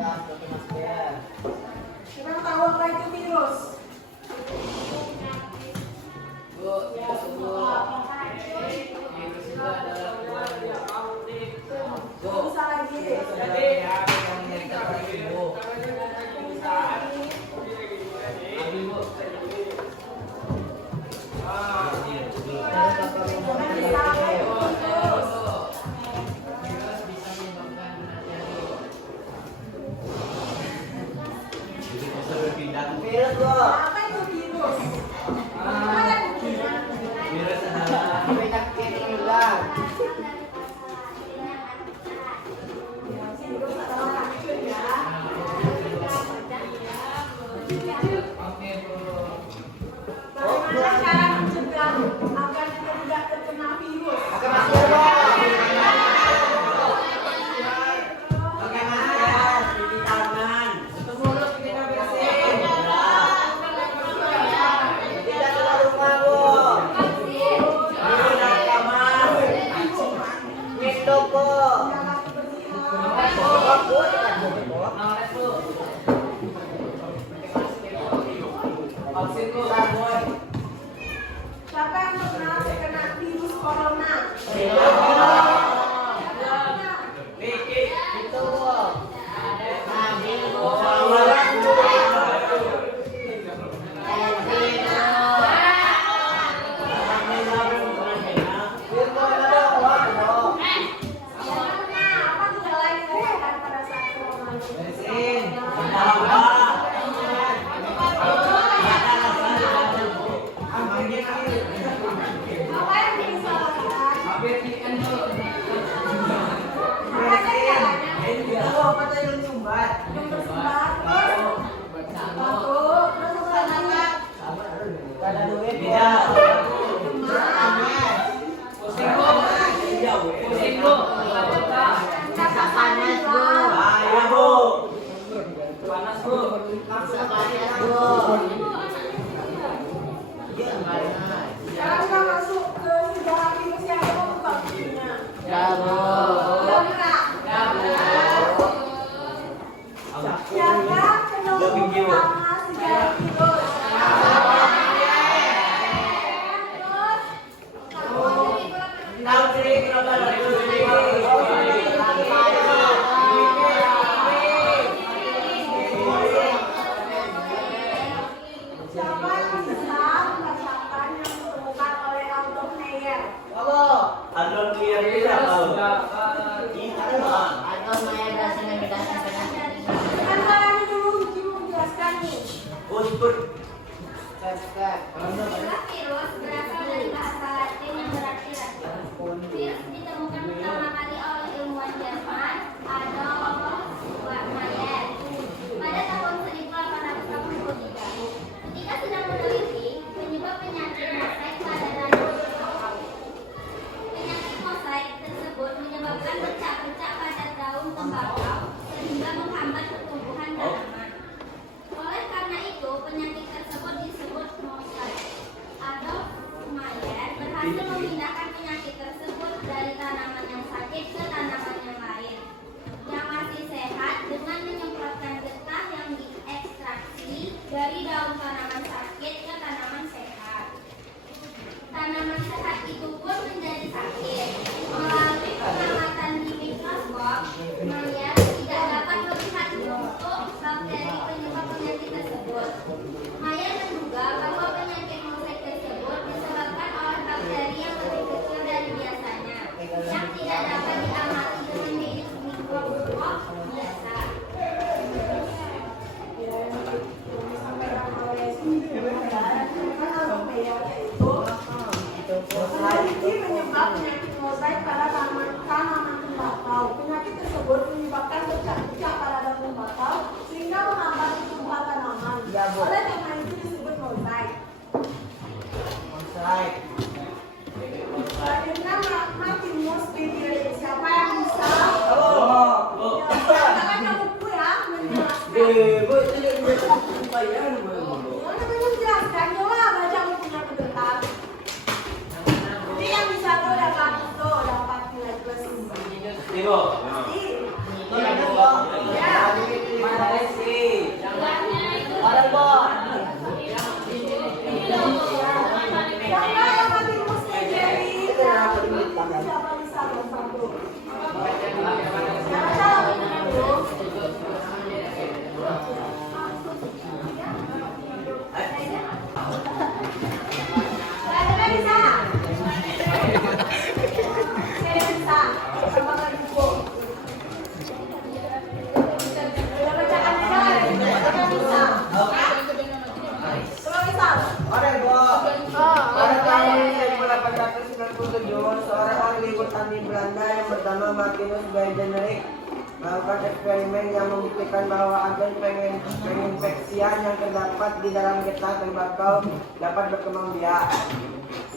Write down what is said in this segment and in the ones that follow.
Kita tahu apa itu virus? Bu, virus itu adalah Bisa lagi. Apa itu virus? virus adalah penyakit menular. Virus adalah racun ya. Oke, Bu. Bagaimana cara mencegah agar kita tidak terkena virus? Pakai masker, Bu. Pakai masker, cuci tangan. Untuk mulut kita bersihin. Tidak keluar rumah, Bu. Duduk dalam kamar. Ngendok, Bu. Vaksin, Bu. Siapa yang pernah terkena virus corona? Vicky, itu, Bu. Nabil, Bu. Apa gejala yang dirasakan pada saat corona? Bersihin. Apa yang disalahkan? Bersihin, Bu. Apa gejalanya? Itu apa tadi yang nyumbat? Yang bersebar terus batuk, terus apa lagi? Ada duit, tidak. Pusing, Bu. Pusing, Bu. Rasa panas, Bu. Ayo, Bu. Panas, Bu. Panas, Bu. Sekarang kita masuk ke gejala virus yang kedua, bukan vaksinnya. Ya, Bu. Belum enggak? Jaga penularan pertama gejala virus. Tahu diri, kenapa tahu diri? Siapa yang bisa membacakan yang ditemukan oleh Aldous Meyer? Adon dia bisa tahu. Kan kalian dulu Vicky mau menjelaskan nih. Usput. Virus berasal dari bahasa Latin yang berarti racun. Virus ditemukan pertama kali oleh ilmuwan Jerman Adolf Meyer pada tahun 1883. Ketika sedang meneliti penyebab penyakit mosaik pada rambut tembakau. Penyakit mosaik tersebut menyebabkan bercak-bercak pada daun tembakau sehingga menghambat pertumbuhan tanaman. Oleh karena itu, penyakit tersebut disebut mosaik. Adolf Meyer berhasil memindahkan penyakit tersebut dari tanaman yang sakit ke tanaman yang lain yang masih sehat dengan menyemprotkan getah yang diekstraksi dari daun tanaman sakit ke tanaman sehat. Tanaman sehat itu pun menjadi sakit. Melalui pengamatan di mikroskop, Meyer tidak dapat melihat bentuk bakteri penyebab penyakit tersebut. Meyer menduga bahwa penyakit mosaik tersebut disebabkan oleh bakteri yang lebih kecil dari biasanya, yang tidak dapat diamati dengan mikroskop biasa. Disampaikan oleh Aldous Meyer yaitu Vicky menyebab penyakit mosaik pada tanaman tembakau. Penyakit tersebut menyebabkan bercak-bercak pada daun tembakau sehingga menghambat pertumbuhan tanaman. Oleh karena itu disebut mosaik. Selanjutnya Martinus Pipieri. Siapa yang bisa? Katakan buku ya menjelaskan. Mana menjelaskan? Coba baca bukunya bentar. Jadi yang bisa tuh dapat nilai plus. Ibu. Pasti. Iya, Bu. Ya. Martinus Gaideneric melakukan eksperimen yang membuktikan bahwa agen penginfeksian yang terdapat di dalam getah tembakau dapat berkembang biak.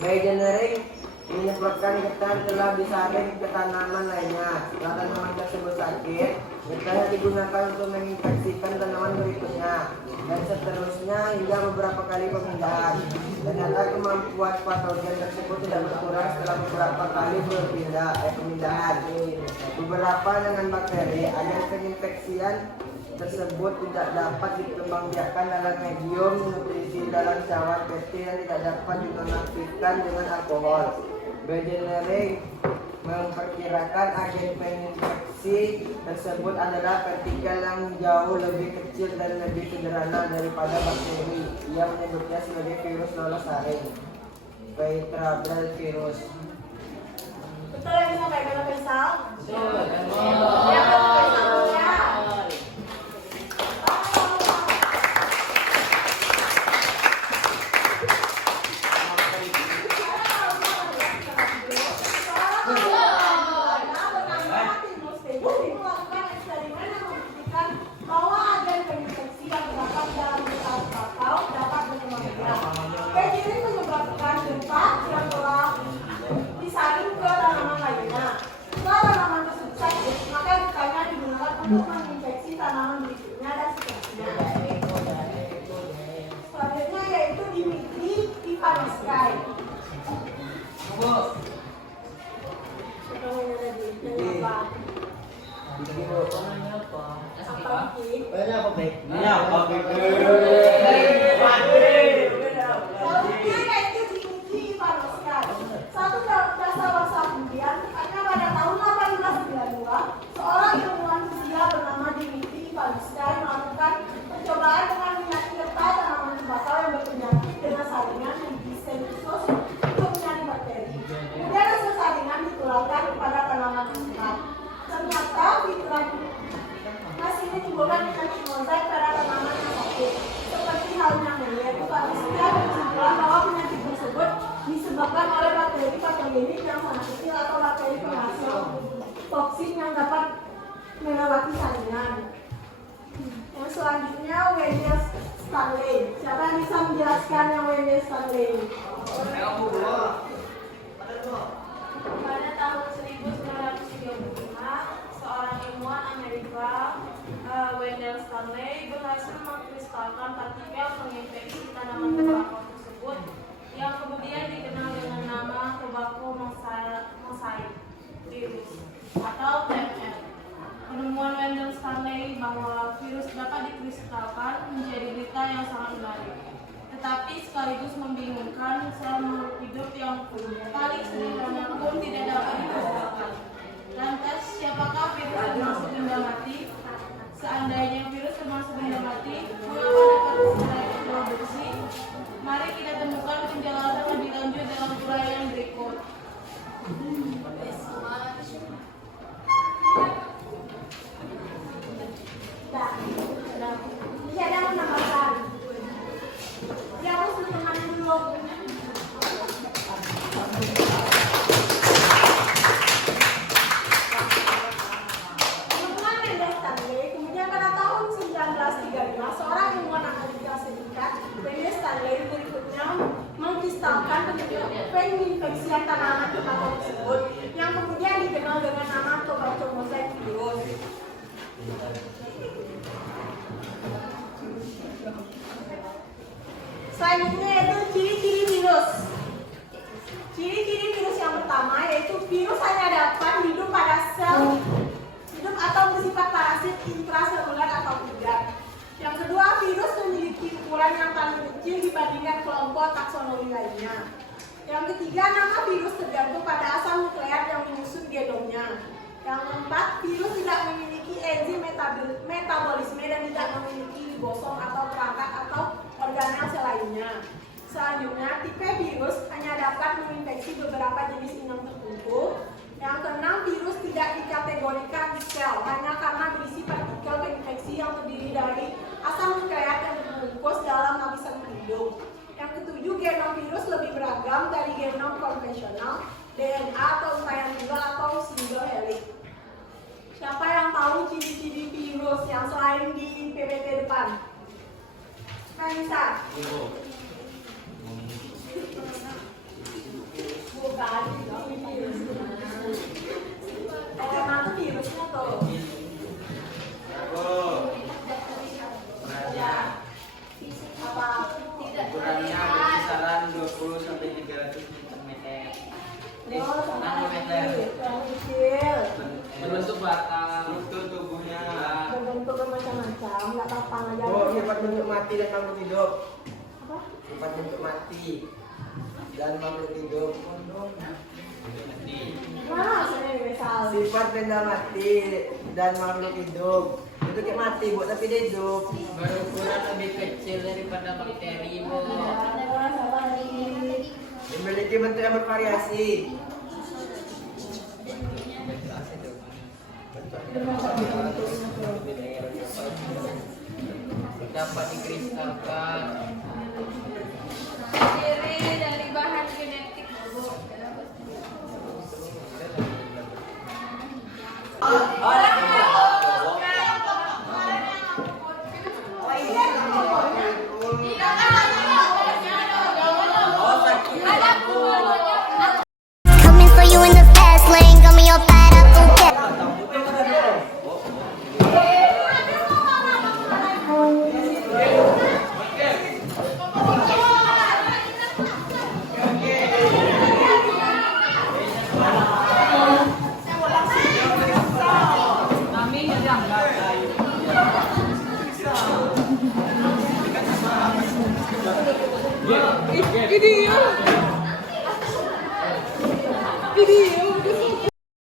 Gaideneric menyebabkan getah telah disaring ke tanaman lainnya. Setelah tanaman tersebut sakit, getahnya digunakan untuk menginfeksikan tanaman berikutnya dan seterusnya hingga beberapa kali pemindahan. Ternyata kemampuan patogen tersebut tidak berkurang setelah beberapa kali pemindahan. Beberapa dengan bakteri, agen penginfeksian tersebut tidak dapat dikembangbiakkan dalam medium nutrisi dalam cawan PT dan tidak dapat dinonaktifkan dengan alkohol. Gaideneric memperkirakan agen penginfeksi tersebut adalah partikel yang jauh lebih kecil dan lebih sederhana daripada bakteri. Ia menyebutnya sebagai virus lolos saring, Peythrabel virus. Betul yang disampaikan oleh Faisal? Betul. Ya, Faisal ya. Untuk menginfeksi tanaman berikutnya dan seterusnya. Selanjutnya yaitu Dimitri Ivanitsky. Banyak apa, Bek? Iya, oke. Selanjutnya yaitu Dimitri Ivanitsky. Satu dasawarsa kemudian, tepatnya pada tahun 1892, seorang ilmuwan fisika bernama Dimitri Ivanitsky melakukan percobaan dengan minyak getah tanaman tembakau yang berpenyakit dengan saringan Hibiscus untuk menjadi bakteri. Kemudian hasil saringan ditularkan kepada tanaman tersebut. Ternyata hasil menimbulkan penyakit mozaik pada tanaman yang sakit. Seperti halnya melihat, Ivanitsky berkesimpulan bahwa penyakit tersebut disebabkan oleh bakteri patogenik yang sangat kecil atau bakteri penghasil toksin yang dapat melewati saringan. Yang selanjutnya Wendell Stanley. Siapa yang bisa menjelaskan yang Wendell Stanley? Pada tahun 1935, seorang ilmuwan Amerika, Wendell Stanley, berhasil mengkristalkan partikel penginfeksi tanaman tembakau tersebut yang kemudian dikenal dengan nama tobacco mosaic virus atau TMF. Penemuan Wendell Stanley bahwa virus dapat dikristalkan menjadi berita yang sangat menarik, tetapi sekaligus membingungkan. Sel makhluk hidup yang paling sederhana pun tidak dapat dikristalkan. Lantas, siapakah virus termasuk benda mati? Seandainya virus termasuk benda mati, mengapa dapat direproduksi? Mari kita temukan penjelasan lebih lanjut dalam uraian berikut. Tidak ada menambahkan. Dia harus ditemani dulu. Temuan Wendell Stanley. Kemudian pada tahun 1935, seorang ilmuwan Amerika Serikat, Wendell Stanley, berikutnya mengkristalkan penginfeksian tanaman tembakau tersebut yang kemudian dikenal dengan nama tobacco mosaic virus. Selanjutnya yaitu ciri-ciri virus. Ciri-ciri virus yang pertama yaitu virus hanya dapat hidup pada sel hidup atau bersifat parasit intraseluler atau tidak. Yang kedua, virus memiliki ukuran yang paling kecil dibandingkan kelompok taksonomi lainnya. Yang ketiga, nama virus tergantung pada asal nukleat yang menyusun genomnya. Yang keempat, virus tidak memiliki enzim metabolisme dan tidak memiliki ribosom atau perangkat atau organel sel lainnya. Selanjutnya, tipe virus hanya dapat menginfeksi beberapa jenis inang tertentu. Yang keenam, virus tidak dikategorikan sel hanya karena berisi partikel penginfeksi yang terdiri dari asam nukleat yang terbungkus dalam lapisan pelindung. Yang ketujuh, genom virus lebih beragam dari genom konvensional, DNA atau untayan tunggal atau single helix. Siapa yang tahu ciri-ciri virus yang selain di PPT depan? Kanisa. Bukan. Corona itu virusnya tuh. Apa? Ukurannya berkisaran 20 sampai 300 meter. Nanometer. Kecil. Berbentuk batang. Struktur tubuhnya. Berbentuknya macam-macam, nggak tampang aja. Oh, sifat bentuk mati dan makhluk hidup. Apa? Sifat bentuk mati dan makhluk hidup. Mana hasilnya misal? Sifat benda mati dan makhluk hidup. Itu kayak mati, Bu, tapi dia hidup. Berukuran lebih kecil daripada bakteri, Bu. Memiliki bentuk yang bervariasi. Dapat dikristalkan. Terdiri dari bahan genetik. Coming for you in the fast lane, got me all fired up, okay.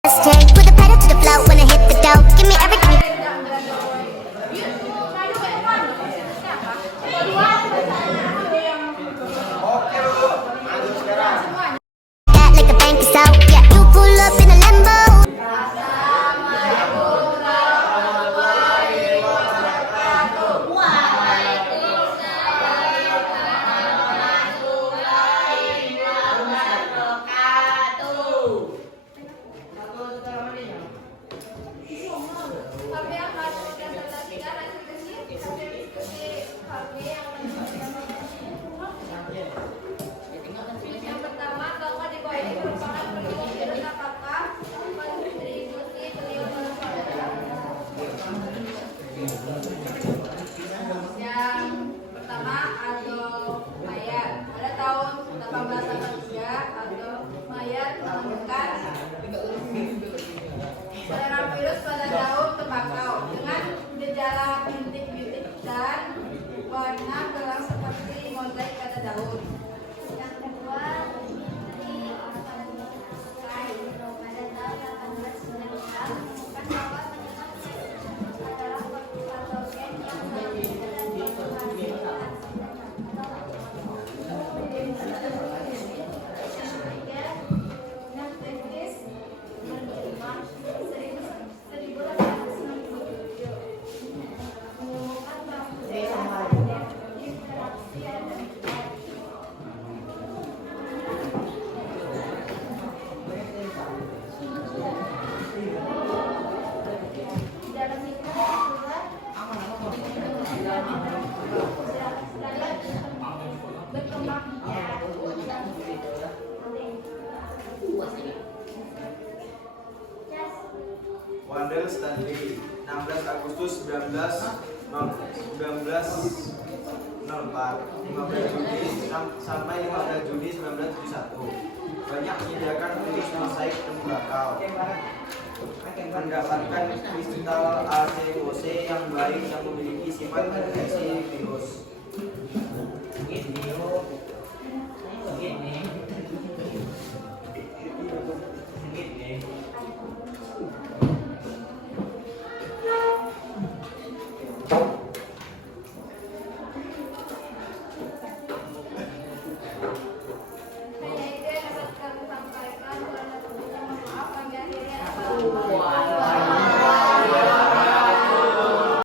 Let's take with the pedal to the floor when I hit the dough. Give me everything. That like the bank is out. Yeah, you pull up in a Lambo. Kami akan mempresentasikan hasil diskusi kami yang pertama, bahwa di bawah ini merupakan pendukung virus apakah kontribusi beliau dalam yang pertama Adolf Mayer pada tahun 1883 Adolf Mayer menemukan serangan virus pada daun tembakau dengan gejala bintik-bintik dan warna gelang seperti mozaik pada daun. Yang kedua, di pada tahun 1896 menemukan bahwa penyebab adalah patogen yang berbeda dan Wendell Stanley, 16 Agustus 1904, 15 Juni sampai 15 Juni 1971. Banyak menyediakan virus mosaik tembakau. Mendapatkan kristal ACOC yang baik yang memiliki sifat deteksi virus.